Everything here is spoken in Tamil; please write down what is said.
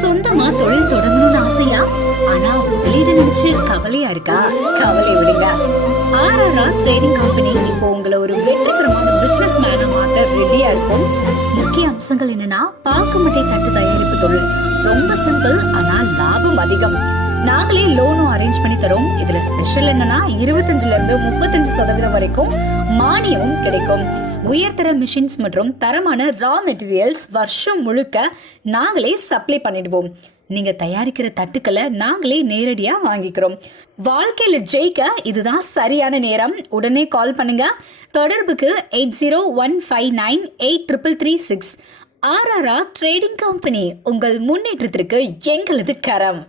சொந்தமா தொழில் தொடங்கணும்னு ஆசையா? ஆனா வெளியிட நினைச்சு கவலையா இருக்கா? கவலை விடுங்க. ஆர்ஆர் ட்ரேடிங் கம்பெனி இப்போ உங்களை ஒரு வெற்றிகரமான பிசினஸ் மேனா மாத்த ரெடியா இருக்கும். முக்கிய அம்சங்கள் என்னன்னா, பாக்கு மட்டை தட்டு தயாரிப்பு தொழில் ரொம்ப சிம்பிள், ஆனா லாபம் அதிகம். நாங்களே லோனும் அரேஞ்ச் பண்ணி தரோம். இதுல ஸ்பெஷல் என்னன்னா 25% இருந்து 35% வரைக்கும் மானியமும் கிடைக்கும். உயர்தர மிஷின்ஸ் மற்றும் தரமான ரா மெட்டீரியல்ஸ் வருஷம் முழுக்க நாங்களே சப்ளை பண்ணிடுவோம். நீங்க தயாரிக்கிற தட்டுக்களை நாங்களே நேரடியா வாங்கிக்கிறோம். வாழ்க்கையில ஜெயிக்க இதுதான் சரியான நேரம். உடனே கால் பண்ணுங்க. தொடர்புக்கு 8015983336. ஆர்ஆர் ட்ரேடிங் கம்பெனி, உங்கள் முன்னேற்றத்திற்கு எங்களது கரம்.